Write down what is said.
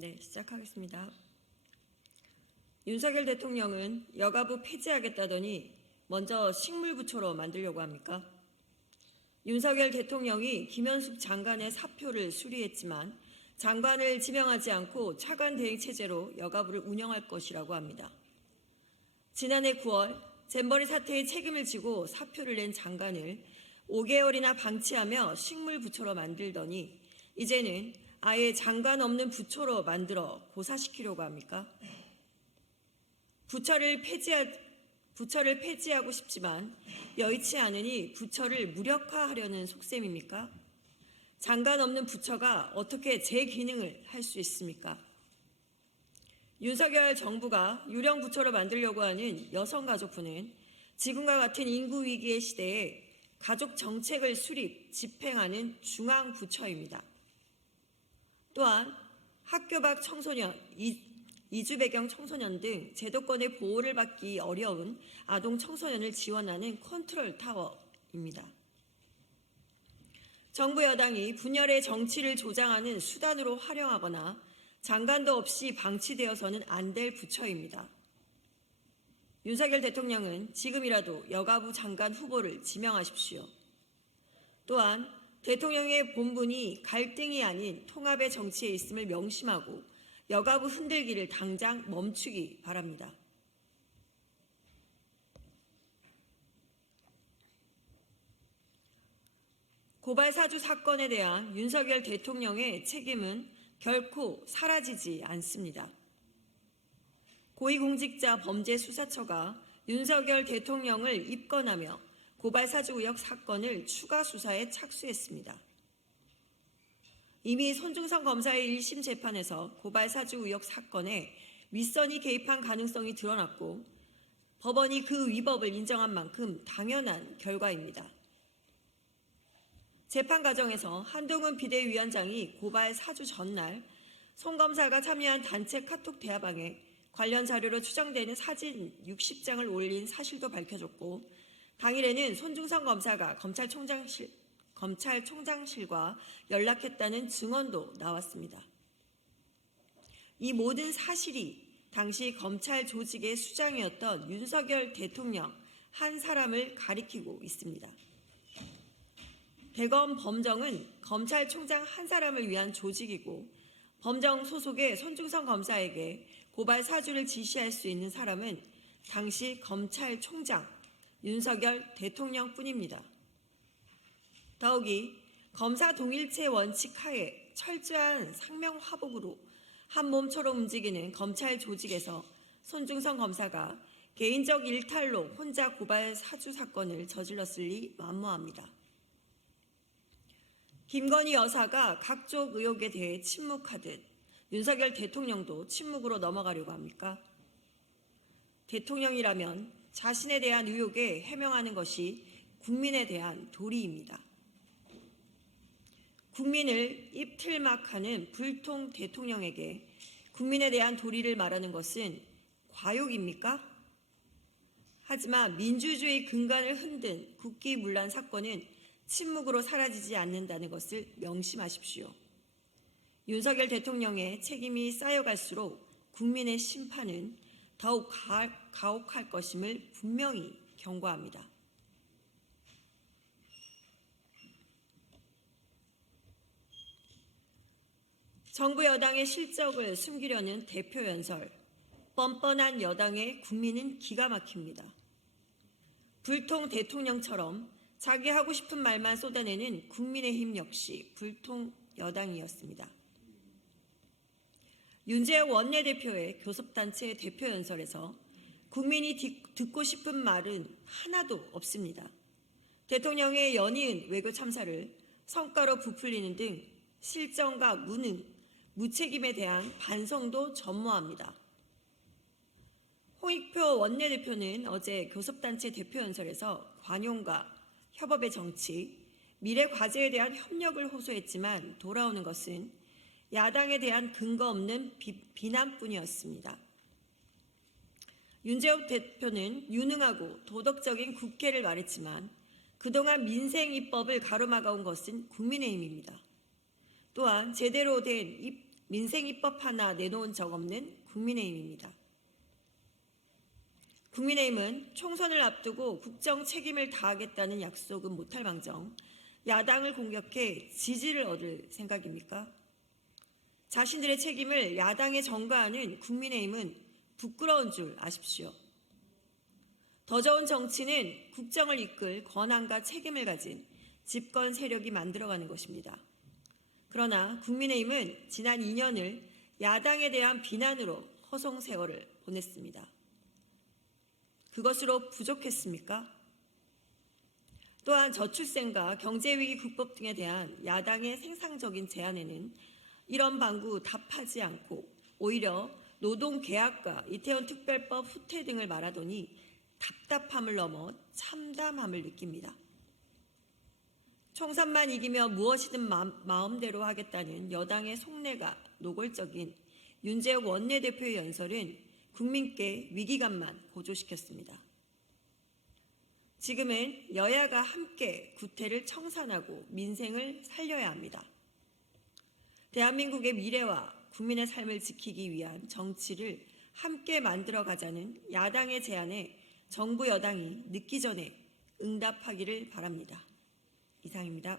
네, 시작하겠습니다. 윤석열 대통령은 여가부 폐지하겠다더니 먼저 식물부처로 만들려고 합니까? 윤석열 대통령이 김현숙 장관의 사표를 수리했지만 장관을 지명하지 않고 차관 대행 체제로 여가부를 운영할 것이라고 합니다. 지난해 9월 잼버리 사태의 책임을 지고 사표를 낸 장관을 5개월이나 방치하며 식물부처로 만들더니 이제는 아예 장관 없는 부처로 만들어 고사시키려고 합니까? 부처를 폐지하고 싶지만 여의치 않으니 부처를 무력화하려는 속셈입니까? 장관 없는 부처가 어떻게 제 기능을 할 수 있습니까? 윤석열 정부가 유령 부처로 만들려고 하는 여성가족부는 지금과 같은 인구 위기의 시대에 가족 정책을 수립, 집행하는 중앙 부처입니다. 또한 학교 밖 청소년, 이주 배경 청소년 등 제도권의 보호를 받기 어려운 아동 청소년을 지원하는 컨트롤 타워입니다. 정부 여당이 분열의 정치를 조장하는 수단으로 활용하거나 장관도 없이 방치되어서는 안 될 부처입니다. 윤석열 대통령은 지금이라도 여가부 장관 후보를 지명하십시오. 또한 대통령의 본분이 갈등이 아닌 통합의 정치에 있음을 명심하고 여가부 흔들기를 당장 멈추기 바랍니다. 고발 사주 사건에 대한 윤석열 대통령의 책임은 결코 사라지지 않습니다. 고위공직자범죄수사처가 윤석열 대통령을 입건하며 고발 사주 의혹 사건을 추가 수사에 착수했습니다. 이미 손중성 검사의 1심 재판에서 고발 사주 의혹 사건에 윗선이 개입한 가능성이 드러났고 법원이 그 위법을 인정한 만큼 당연한 결과입니다. 재판 과정에서 한동훈 비대위원장이 고발 사주 전날 송 검사가 참여한 단체 카톡 대화방에 관련 자료로 추정되는 사진 60장을 올린 사실도 밝혀졌고 당일에는 손중성 검사가 검찰총장실과 연락했다는 증언도 나왔습니다. 이 모든 사실이 당시 검찰 조직의 수장이었던 윤석열 대통령 한 사람을 가리키고 있습니다. 대검 범정은 검찰총장 한 사람을 위한 조직이고 범정 소속의 손중성 검사에게 고발 사주를 지시할 수 있는 사람은 당시 검찰총장 윤석열 대통령뿐입니다. 더욱이 검사 동일체 원칙 하에 철저한 상명화복으로 한 몸처럼 움직이는 검찰 조직에서 손중성 검사가 개인적 일탈로 혼자 고발 사주 사건을 저질렀을 리 만무합니다. 김건희 여사가 각종 의혹에 대해 침묵하듯 윤석열 대통령도 침묵으로 넘어가려고 합니까? 대통령이라면 자신에 대한 의혹에 해명하는 것이 국민에 대한 도리입니다. 국민을 입틀막하는 불통 대통령에게 국민에 대한 도리를 말하는 것은 과욕입니까? 하지만 민주주의 근간을 흔든 국기문란 사건은 침묵으로 사라지지 않는다는 것을 명심하십시오. 윤석열 대통령의 책임이 쌓여갈수록 국민의 심판은 더욱 가혹할 것임을 분명히 경고합니다. 정부 여당의 실적을 숨기려는 대표 연설, 뻔뻔한 여당의 국민은 기가 막힙니다. 불통 대통령처럼 자기 하고 싶은 말만 쏟아내는 국민의힘 역시 불통 여당이었습니다. 윤재욱 원내대표의 교섭단체 대표 연설에서 국민이 듣고 싶은 말은 하나도 없습니다. 대통령의 연이은 외교 참사를 성과로 부풀리는 등 실정과 무능, 무책임에 대한 반성도 전무합니다. 홍익표 원내대표는 어제 교섭단체 대표 연설에서 관용과 협업의 정치, 미래 과제에 대한 협력을 호소했지만 돌아오는 것은 야당에 대한 근거 없는 비난뿐이었습니다. 윤재욱 대표는 유능하고 도덕적인 국회를 말했지만 그동안 민생 입법을 가로막아온 것은 국민의힘입니다. 또한 제대로 된 민생 입법 하나 내놓은 적 없는 국민의힘입니다. 국민의힘은 총선을 앞두고 국정 책임을 다하겠다는 약속은 못할 망정 야당을 공격해 지지를 얻을 생각입니까? 자신들의 책임을 야당에 전가하는 국민의힘은 부끄러운 줄 아십시오. 더 좋은 정치는 국정을 이끌 권한과 책임을 가진 집권 세력이 만들어가는 것입니다. 그러나 국민의힘은 지난 2년을 야당에 대한 비난으로 허송세월을 보냈습니다. 그것으로 부족했습니까? 또한 저출생과 경제위기 국법 등에 대한 야당의 생산적인 제안에는 이런 방구 답하지 않고 오히려 노동계약과 이태원 특별법 후퇴 등을 말하더니 답답함을 넘어 참담함을 느낍니다. 총선만 이기며 무엇이든 마음대로 하겠다는 여당의 속내가 노골적인 윤재욱 원내대표의 연설은 국민께 위기감만 고조시켰습니다. 지금은 여야가 함께 구태를 청산하고 민생을 살려야 합니다. 대한민국의 미래와 국민의 삶을 지키기 위한 정치를 함께 만들어가자는 야당의 제안에 정부 여당이 늦기 전에 응답하기를 바랍니다. 이상입니다.